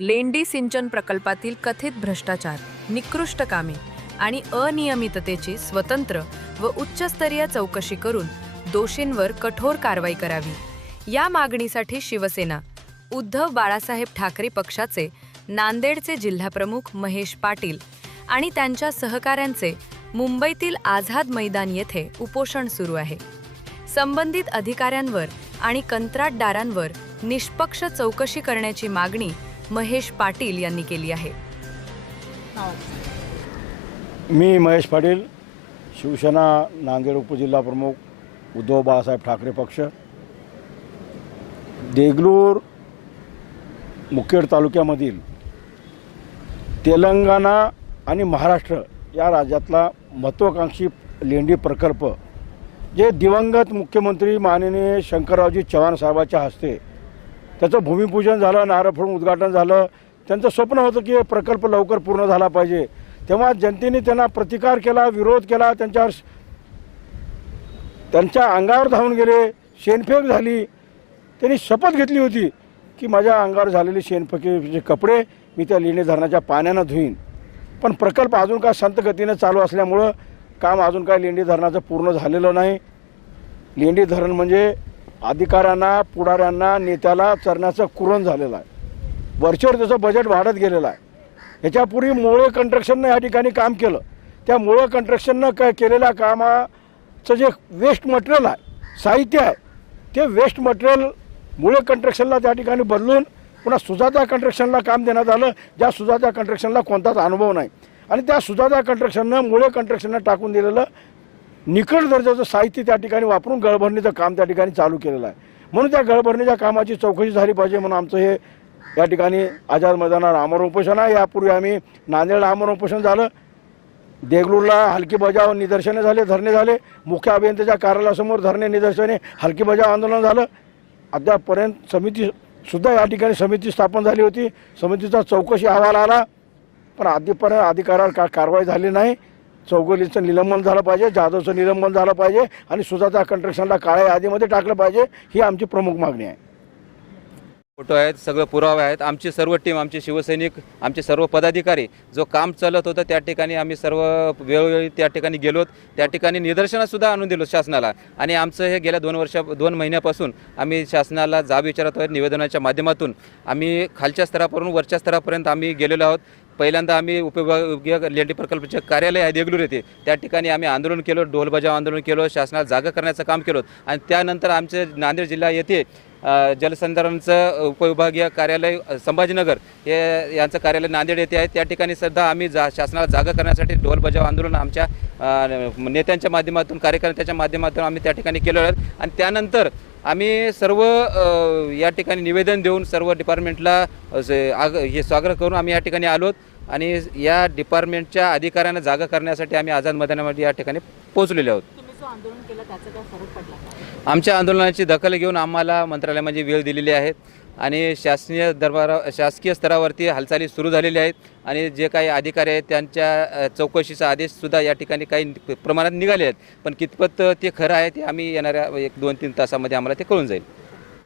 लेंडी सिंचन प्रकल्पातील कथित भ्रष्टाचार, निकृष्ट कामे आणि अनियमिततेची स्वतंत्र व उच्चस्तरीय चौकशी करून दोषींवर कठोर कारवाई करावी, या मागणीसाठी शिवसेना, उद्धव बाळासाहेब ठाकरे पक्षाचे नांदेडचे जिल्हाप्रमुख महेश पाटील आणि त्यांच्या सहकाऱ्यांचे मुंबईतील आझाद मैदान येथे उपोषण सुरू आहे. संबंधित अधिकाऱ्यांवर आणि कंत्राटदारांवर निष्पक्ष चौकशी करण्याची मागणी महेश पाटील यांनी केली आहे. मी महेश पाटील, शिवसेना नांदेड उपजिल्हाप्रमुख, उद्धव बाळासाहेब ठाकरे पक्ष. देगलूर मुखेड तालुक्यामधील तेलंगणा आणि महाराष्ट्र या राज्यातला महत्त्वाकांक्षी लेंडी प्रकल्प जे दिवंगत मुख्यमंत्री माननीय शंकररावजी चव्हाण साहेबांच्या हस्ते त्याचं भूमिपूजन झालं, नारळ फोडून उद्घाटन झालं. त्यांचं स्वप्न होतं की हे प्रकल्प लवकर पूर्ण झाला पाहिजे. तेव्हा जनतेने त्यांना प्रतिकार केला, विरोध केला, त्यांच्या अंगावर धावून गेले, शेणफेक झाली. त्यांनी शपथ घेतली होती की माझ्या अंगावर झालेले शेणफेकीचे कपडे मी त्या लेंडी धरणाच्या पाण्यानं धुईन. पण प्रकल्प अजून काय संत गतीनं चालू असल्यामुळं काम अजून काय लेंडी धरणाचं पूर्ण झालेलं नाही. लेंडी धरण म्हणजे अधिकाऱ्यांना, पुढाऱ्यांना, नेत्याला चरण्याचं कुरण झालेलं आहे. वरचेवर त्याचं बजेट वाढत गेलेलं आहे. याच्यापूर्वी मोळे कंस्ट्रक्शननं या ठिकाणी काम केलं. त्या मोळे कंस्ट्रक्शननं केलेल्या कामाचं जे वेस्ट मटेरियल आहे, साहित्य आहे, ते वेस्ट मटेरियल मोळे कंस्ट्रक्शनला त्या ठिकाणी बदलून पुन्हा सुजाता कंस्ट्रक्शनला काम देण्यात आलं, ज्या सुजाता कंस्ट्रक्शनला कोणताच अनुभव नाही. आणि त्या सुजाता कंस्ट्रक्शननं मोळे कंस्ट्रक्शननं टाकून दिलेलं निकट दर्जाचं साहित्य त्या ठिकाणी वापरून गळभरणीचं काम त्या ठिकाणी चालू केलेलं आहे. म्हणून त्या गळभरणीच्या कामाची चौकशी झाली पाहिजे म्हणून आमचं हे या ठिकाणी आझाद मैदानावर आमरण उपोषण आहे. यापूर्वी आम्ही नांदेडला आमरण उपोषण झालं, देगलूरला हलकी बजाव निदर्शने झाले, धरणे झाले, मुख्य अभियंत्याच्या कार्यालयासमोर धरणे, निदर्शने, हलकी बजाव आंदोलन झालं. अद्यापपर्यंत समितीसुद्धा या ठिकाणी समिती स्थापन झाली होती. समितीचा चौकशी अहवाल आला, पण अद्यापर्यंत अधिकाऱ्यावर कारवाई झाली नाही. चौगुलीचं निलंबन झालं पाहिजे, जाधवचं निलंबन झालं पाहिजे आणि सुजाता कंस्ट्रक्शनला काळ्या यादीमध्ये टाकलं पाहिजे, ही आमची प्रमुख मागणी आहे. फोटो आहेत, सगळं पुरावे आहेत. आमची सर्व टीम, आमचे शिवसैनिक, आमचे सर्व पदाधिकारी जो काम चालत होतं त्या ठिकाणी आम्ही सर्व वेळोवेळी त्या ठिकाणी गेलोत. त्या ठिकाणी निदर्शनासुद्धा आणून दिलो शासनाला. आणि आमचं हे गेल्या 2 महिन्यापासून आम्ही शासनाला जाब विचारत आहोत. निवेदनाच्या माध्यमातून आम्ही खालच्या स्तरापासून वरच्या स्तरापर्यंत आम्ही गेलेलो आहोत. पहिल्यांदा आम्ही उपविभागीय लेंडी प्रकल्पाचे कार्यालय आहे देगलूर येथे, त्या ठिकाणी आम्ही आंदोलन केलं, ढोल बजाव आंदोलन केलं, शासनाला जागा करण्याचं काम केलं. आणि त्यानंतर आमचे नांदेड जिल्हा येथे जलसंधारणचं उपविभागीय कार्यालय संभाजीनगर हे यांचं कार्यालय नांदेड येथे आहे. त्या ठिकाणी सुद्धा आम्ही शासनाला जागा करण्यासाठी ढोल बजाव आंदोलन आमच्या नेत्यांच्या माध्यमातून, कार्यकर्त्यांच्या माध्यमातून आम्ही त्या ठिकाणी केलं आहे. आणि त्यानंतर आम्ही सर्व या ठिकाणी निवेदन देऊन सर्व डिपार्टमेंटला हे स्वागत करून आम्ही या ठिकाणी आलोत. आणि या डिपार्टमेंटच्या अधिकाऱ्यांना जागा करण्यासाठी आम्ही आझाद मैदानामध्ये या ठिकाणी पोहोचलेले आहोत. आंदोलन केलं त्याचा काय फरक पडला? आमच्या आंदोलनाची दखल घेऊन आम्हाला मंत्रालयामध्ये वेळ दिलेली आहे आणि शासकीय स्तरावरती हालचाली सुरू झालेल्या आहेत. आणि जे काही अधिकारी आहेत त्यांच्या चौकशीचा आदेशसुद्धा या ठिकाणी काही प्रमाणात निघाले आहेत. पण कितपत ते खरं आहे ते आम्ही येणाऱ्या 1-2-3 तासामध्ये आम्हाला ते कळून जाईल.